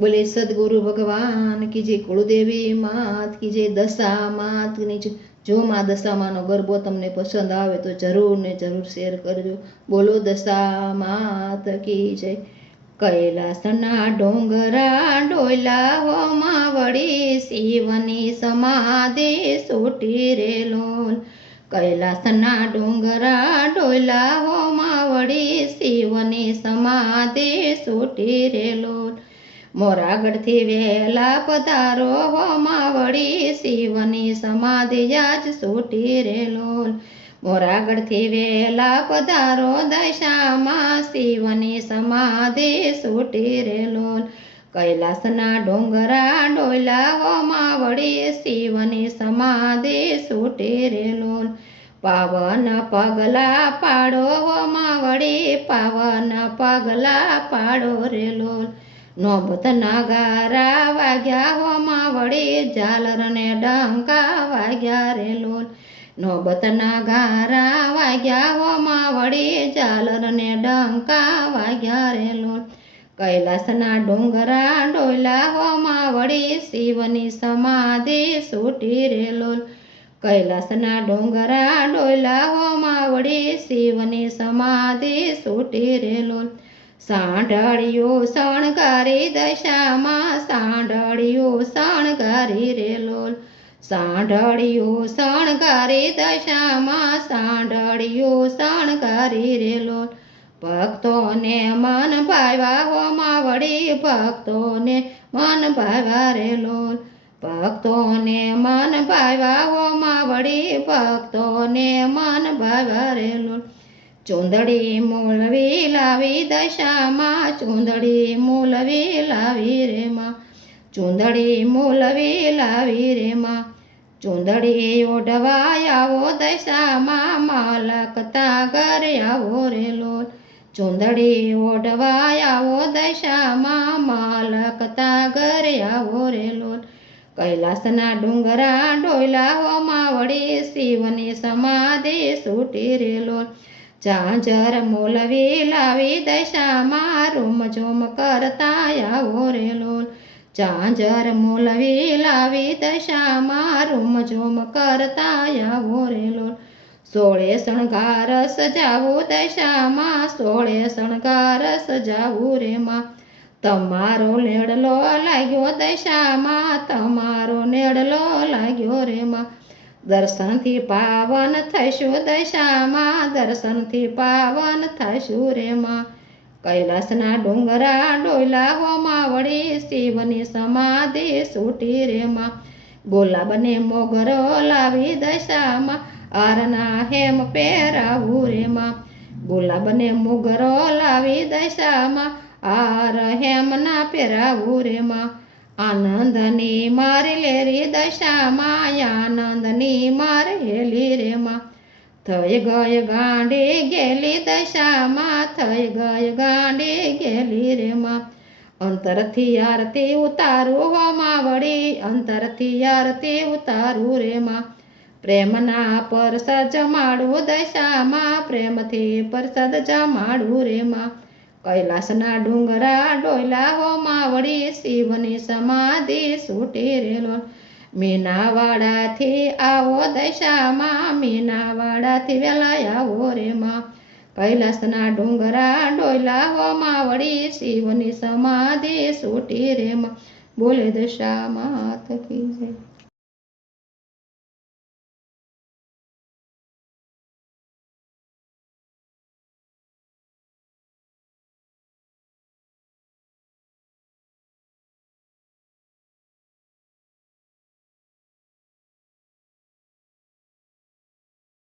बोले सदगुरु भगवान की जय, कुलदेवी मात की जय, दशा मात की जय। जो माँ दशा मानो गरबो तमने पसंद आवे तो जरूर ने जरूर शेर करजो। बोलो दशा मात की जय। कैलासना डोंगरा डोयला हो मावड़ी, शिवनी समाधि सोटी रे लोल। कैलासना डोंगरा डोयला हो मावड़ी, शिवनी समाधि सोटी रे लोल। मोरागढ़थी वेला पधारो हो मावड़ी, शिवनी समाधि आज सोटी रे लोल। मोरागढ़थी वेला पधारो दशामा, शिवनी समाधि सोटी रे लोल। कैलासना डोंगरा डोयला हो मावड़ी, शिवनी समाधि सोटी रे लोल। पावन पगला पाड़ो हो मावड़ी, पावन पगला पाड़ो रे लोल। नौबत नगारा वाग्या हो मावड़ी, झालर ने डंका वाग्या रे लोल। नौबत नगारा वाग्या हो मावड़ी, झालर ने डंका वाग्या रे लोल। कैलासना डोंगरा डोयला हो मावड़ी, शिवनी समाधि सोटी रे लोल। कैलासना डोंगरा डोयला हो मावड़ी, शिवनी समाधि सोटी रे लोल। सांढळियो शणगारी दशामा, सांढळियो शणगारी रे लोल। सांढळियो शणगारी दशामा, सांढळियो शणगारी रे लोल। भक्तों ने मन भावा हो मावड़ी, भक्तों ने मन भावा रे लोल। भक्तों ने मन भावा हो मावड़ी, भक्तों ने मन भावा रे लोल। चूंदड़ी मूलवी लावी दशामा, चूंदड़ी मूलवी लावी रे माँ। चूंदड़ी मूलवी लावी रे माँ। चूंदड़ी ओढ़वायावो दशामा, मालकता घर आवो रे लोल। चूंदड़ी ओढ़वायावो दशामा, मालकता घर आवो रे लोल। कैलासना डूंगरा डोयला हो मावड़ी, शिवनी समाधि सोटी रे लोल। झांझर मूलवी लावी दशामा, रूम झूम करता आवो रे लोल। झांझर मूलवी लावी दशामा, रूम झूम करता आवो रे लोल। 16 शणगार सजावो दशामा, 16 शणगार सजावो रे माँ। तमारो नेड़लो लाग्यो दशामा, तमारो नेड़लो लाग्यो रे माँ। दर्शनथी पावन थशो दशामा, दर्शनथी पावन थशो रे माँ। कैलासना डोंगरा डोयला हो मावड़ी, शिवनी समाधि सोटी रे माँ। गुलाबने मोगरो लावी दशामा, आरना हेम पेरावू रे माँ। गुलाबने मोगरो लावी दशामा, आर हेम ना पेरावू रे माँ। आनंदनी मार लेरी दशामा, आनंदनी मार हेली रे माँ। थई गय गांडी गेली दशामा, थई गय गांडी गेली रे माँ। अंतरथी आरती उतारू हो मावड़ी, अंतरथी आरती उतारू रे माँ। प्रेमना परसाद जमाड़ू दशामा, प्रेमथी परसाद जमाड़ू रे माँ। कैलासना डूंगरा डोयला हो मावड़ी, शिवनी समाधि सोटी रे लोल। मीनावाड़ाथी आवो दशामा, मीनावाड़ाथी वेला आवो रे माँ। कैलासना डूंगरा डोयला हो मावड़ी, शिवनी समाधि सोटी रे माँ। बोले दशा मात की जय।